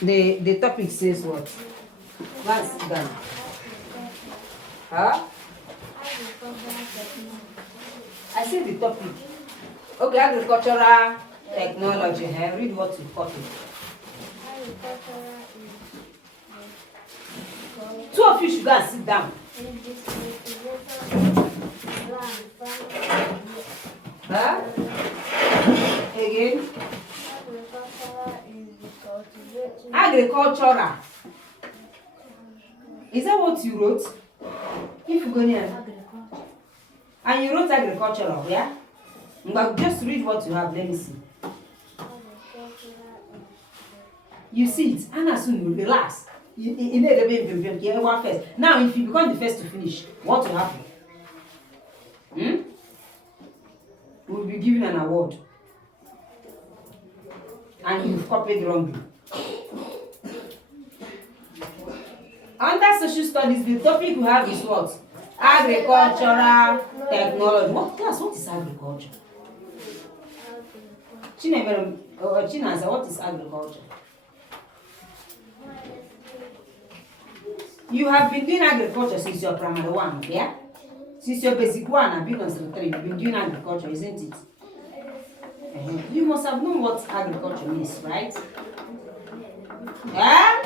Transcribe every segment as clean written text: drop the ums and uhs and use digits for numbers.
The topic says what? Let's sit down. Huh? I said the topic. Okay, agricultural technology. Read what you copy. Two of you should go and sit down. Huh? Again? Agricultural. Is that what you wrote? If you go near. And you wrote agricultural, yeah? But just read what you have. Let me see. You see it. And as soon you relax. You first. Now, if you become the first to finish, what will happen? You will be given an award. And you've copied wrongly. Under social studies, the topic we have is what? Agricultural technology. What is agriculture? Chinasa, what is agriculture? You have been doing agriculture since your primary one, yeah? Since your basic one and been on 3, you've been doing agriculture, isn't it? You must have known what agriculture means, right? Yeah?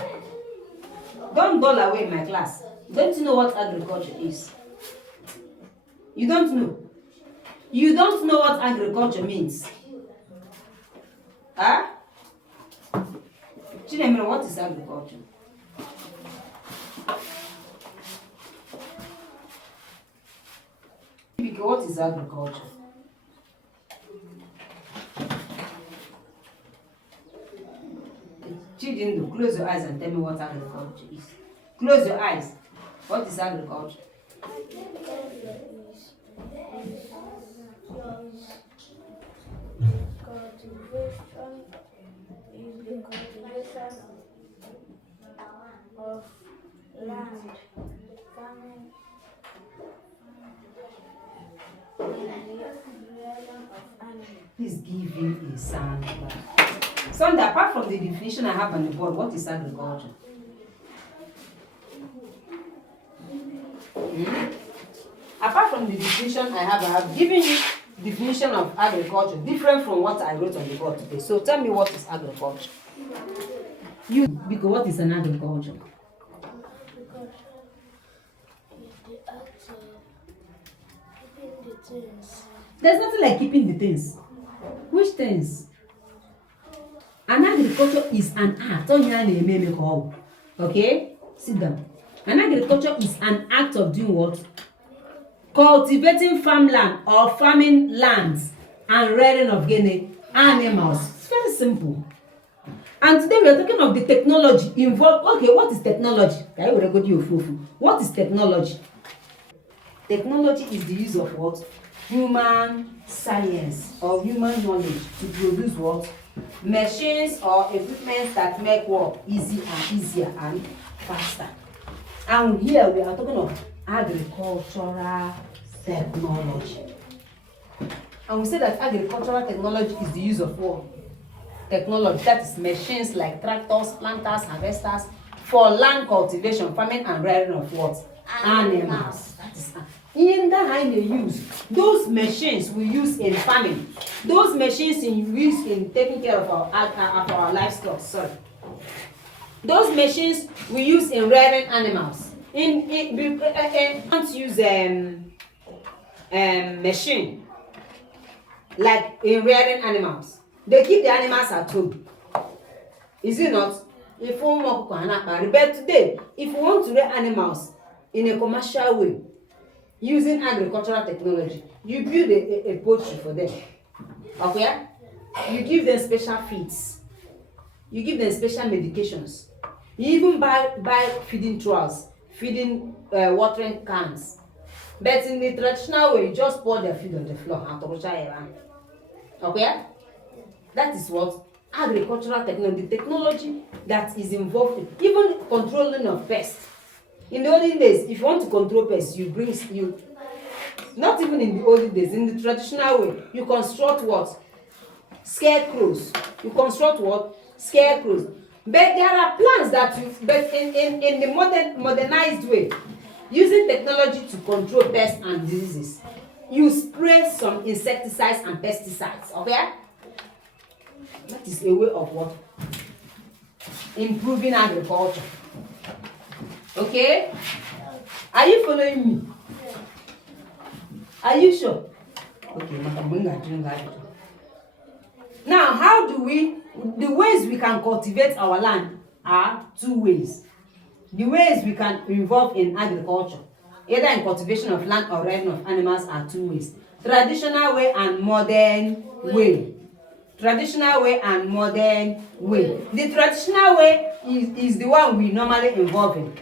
Don't dull away in my class. Don't you know what agriculture is? You don't know. You don't know what agriculture means. Huh? Chinemere, what is agriculture? What is agriculture? Children, close your eyes and tell me what agriculture is. Close your eyes. What is agriculture? Cultivation of land, farming, and rearing of animals. Please give him a sound. Sunday, apart from the definition I have on the board, what is agriculture? Apart from the definition I have given you definition of agriculture different from what I wrote on the board today. So tell me, what is agriculture? You, because what is an agriculture? There's nothing like keeping the things. Which things? An agriculture is an act. Okay? Sit down. An agriculture is an act of doing what? Cultivating farmland or farming lands and rearing of animals. It's very simple. And today we are talking of the technology involved. Okay, what is technology? What is technology? Technology is the use of what? Human science or human knowledge to produce what? Machines or equipment that make work easier and faster. And here we are talking of agricultural technology. And we say that agricultural technology is the use of what? Technology, that is machines like tractors, planters, harvesters for land cultivation, farming and rearing of what? Animals. That is in the hand they use. Those machines we use in farming. Those machines we use in taking care of our livestock. Sorry. Those machines we use in rearing animals. Don't use machine like in rearing animals. They keep the animals at home. Is it not? But today, if you want to rear animals in a commercial way, using agricultural technology, you build a poultry for them. Okay? You give them special feeds. You give them special medications. You even buy feeding troughs, feeding watering cans. But in the traditional way, you just pour their feed on the floor and okay? That is what agricultural technology, the technology that is involved in even controlling of pests. In the olden days, if you want to control pests, not even in the olden days, in the traditional way, you construct what? Scarecrows. You construct what? scarecrows. But there are plants that but in the modernized way, using technology to control pests and diseases. You spray some insecticides and pesticides, okay? That is a way of what? Improving agriculture. Okay? Are you following me? Are you sure? Okay, now how do the ways we can cultivate our land are two ways. The ways we can involve in agriculture, either in cultivation of land or rearing of animals, are two ways. Traditional way and modern way. Traditional way and modern way. The traditional way is the one we normally involve in.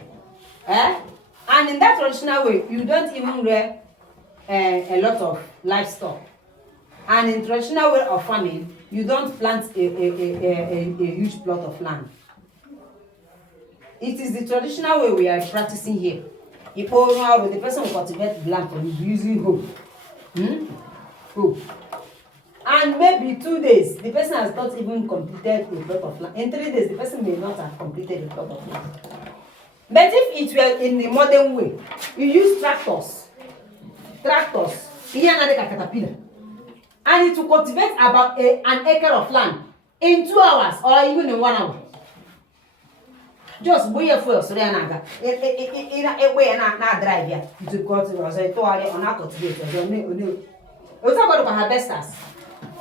And in that traditional way, you don't even rear a lot of livestock. And in traditional way of farming, you don't plant a huge plot of land. It is the traditional way we are practicing here. If the person will cultivate the land for you using hoe. Hoe. And maybe 2 days, the person has not even completed a plot of land. In 3 days, the person may not have completed a plot of land. But if it were in the modern way, you use tractors, here another caterpillar, and it will cultivate about an acre of land in 2 hours or even in 1 hour. Just boy for so there naga e way na drive here to cultivate so to are on cultivate so it's about harvesters.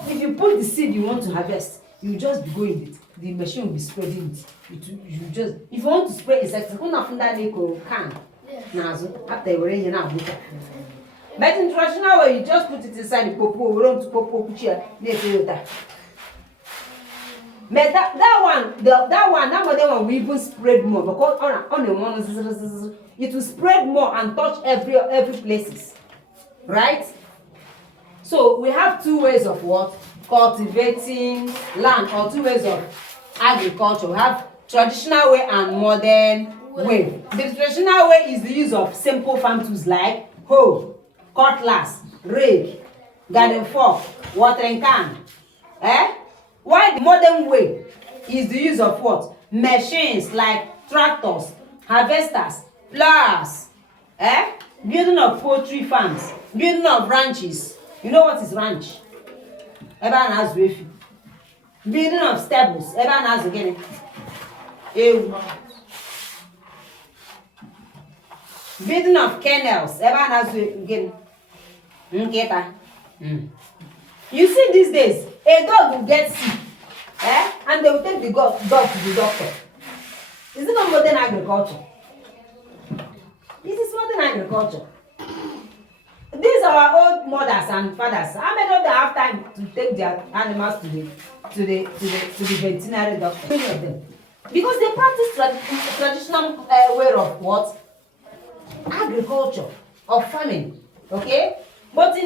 If you put the seed you want to harvest, you just be going it, the machine will be spreading it. You just, if you want to spray insects, you not that they can after you rain now. But in traditional way, you just put it inside the popo, run to popo chair, but that one we even spread more because on the one it will spread more and touch every places, right? So we have two ways of what? Cultivating land, or two ways of agriculture. We have traditional way and modern way. The traditional way is the use of simple farm tools like hoe, cutlass, rake, garden fork, watering can. While the modern way is the use of what? Machines like tractors, harvesters, plows, building of poultry farms, building of ranches. You know what is ranch? Everyone has refuge. Building of stables. Everyone has again. Building of kennels. Everyone has again. You see these days, a dog will get sick, and they will take the dog to the doctor. Is it not modern agriculture? It is modern agriculture. These are our old mothers and fathers. How many of them have time to take their animals to the veterinary doctor? Many of them, because they practice traditional way of what? Agriculture, of farming. Okay. But I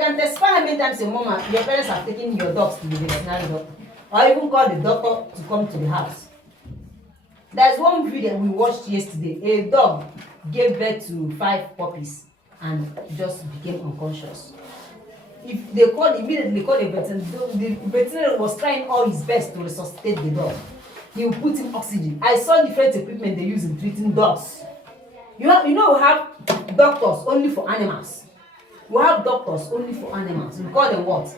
can testify how many times your mama, your parents have taken your dogs to the veterinary doctor, or even called the doctor to come to the house. There's one video we watched yesterday. A dog gave birth to 5 puppies and just became unconscious. If they immediately called the veterinarian, the veterinarian was trying all his best to resuscitate the dog. He will put in oxygen. I saw different equipment they use in treating dogs. You know we have doctors only for animals. We have doctors only for animals. We call them what?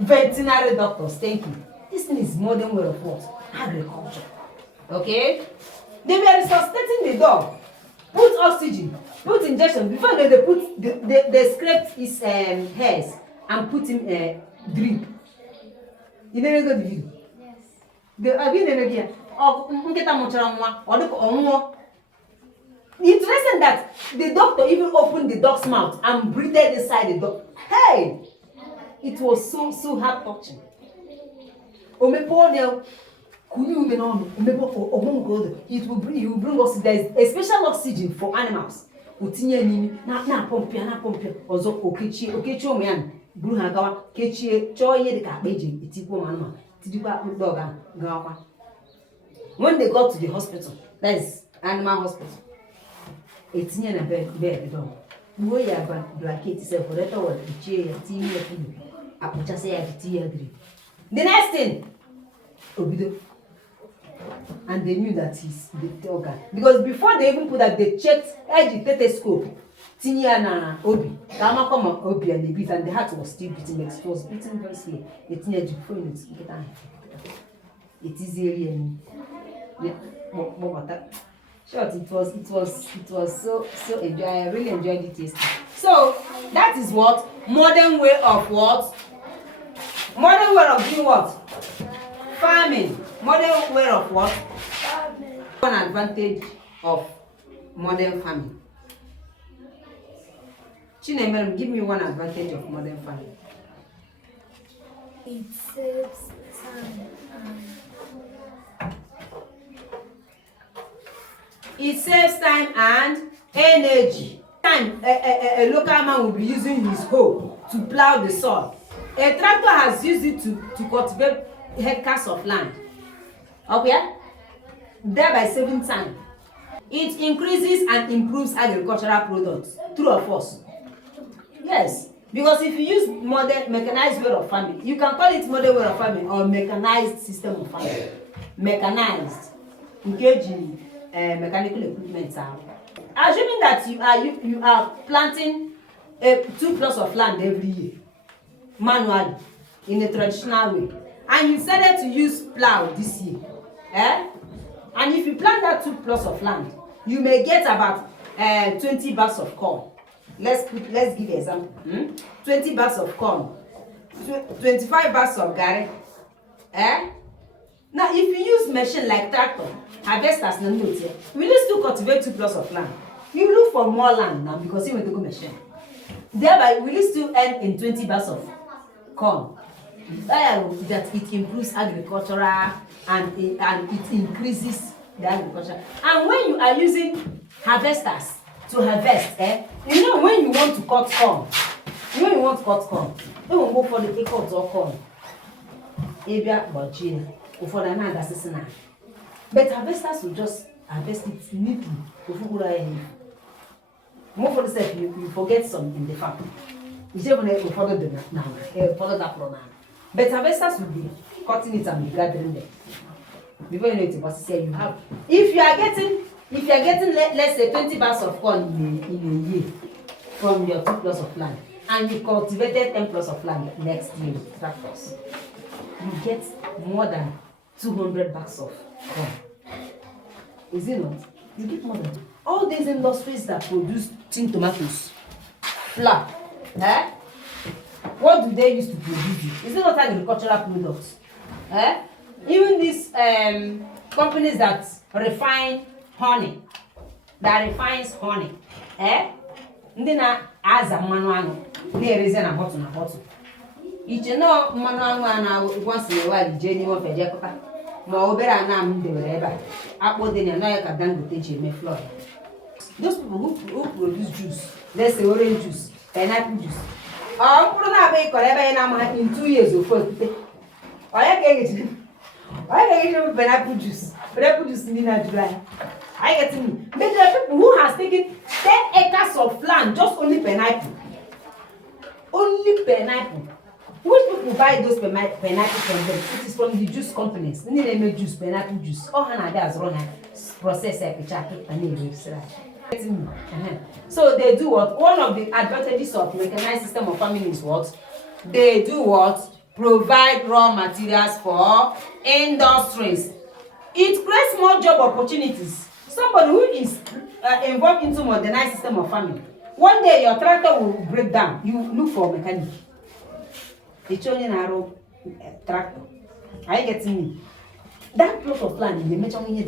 Veterinary doctors. Thank you. This thing is modern way of what? Agriculture. Okay? They were resuscitating the dog. Put oxygen. Put injection. Before they scraped his hairs and put him drip. You never got the video? Yes. Have you never get? Interesting that the doctor even opened the dog's mouth and breathed inside the dog. Hey! It was so heart touching. It will bring oxygen. There is a special oxygen for animals. Na pompia. Ozo okechi omean. Buru hagawa kechie choye de ka beji itipo manuma. Tidikwa dog gawa. When they got to the hospital, that is animal hospital. It's near a bed dog. We have a blanket itself for that or the chair, tea, I put just say a tea agree. The next thing, obido. And they knew that he's the organ. Because before they even put that, they checked stethoscope. Tinye na obi. Kama come obi and they beat, and the heart was still beating, but it was beating very slow. The tinye before it is here and short. It was so enjoy. I really enjoyed it tasting. So that is what modern way of what? Modern way of doing what? Farming. Modern way of what? Farming. One advantage of modern farming. Chinemerem, give me one advantage of modern farming. It saves time. It saves time and energy. Time, a local man will be using his hoe to plow the soil. A tractor has used it to cultivate hectares of land. Okay? Thereby saving time. It increases and improves agricultural products. True or false? Yes. Because if you use modern mechanized way of farming, you can call it modern way of farming or mechanized system of farming. Mechanized. Engaging mechanical equipment. Assuming that you are planting 2 plots of land every year, manually, in a traditional way, and you decided to use plow this year, and if you plant that 2 plots of land, you may get about 20 bags of corn. Let's give an example. 20 bags of corn, 25 bags of garri. Now, if you use machine like tractor, harvesters, will you still cultivate 2 plots of land? You look for more land now because you want to go machine. Thereby, will you still earn in 20 bags of corn? That it improves agricultural and it increases the agriculture. And when you are using harvesters to harvest, you know when you want to cut corn, they will go for the cut or corn. But harvesters will just harvest it neatly. More for the step, you forget some in the farm. You just follow that program. But harvesters will be cutting it and be gathering them. Before you know it, was say you have. If you are getting let's say 20 bags of corn in a year from your 2 plots of land, and you cultivated 10 plots of land next year with tractors, you get more than 200 bags of corn. Is it not? You get more than all these industries that produce tin tomatoes, flour, what do they use to produce it? Is it not agricultural products? Even these companies that refine honey, that refines honey, ndị na-aza mmanụ aṅụ na-erezi na bọtụ. Iche na mmanụ aṅụ a na-agwasị na wali jee n'ime ofe jekọta ma obere ana m dewere ebe a akpọ dị na ya ka Dangote ji eme flour. Those people who produce juice, let's say orange juice, pineapple juice, mkpụrụ na-abịa ịkọrọ ebe anyị na-amaghị in 2 years ofu okute onye ga-egeji pineapple juice ndị na-ajụrụ anyị. I get me. But there are people who has taken 10 acres of land, just only pineapple. Only pineapple. Which people buy those pineapple from them? It is from the juice companies. They make juice, pineapple juice. All Hannah does run process So they do what? One of the advantages of mechanized system of farming is what? They do what? Provide raw materials for industries. It creates more job opportunities. Somebody who is involved into modernized system of farming, one day your tractor will break down. You look for a mechanic. It's only narrow tractor. Are you getting me? That plot of land, you need somebody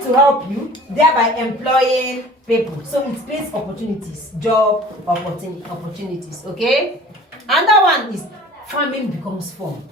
to help you, thereby employing people. So it creates opportunities, job opportunities. Okay? Another one is farming becomes fun.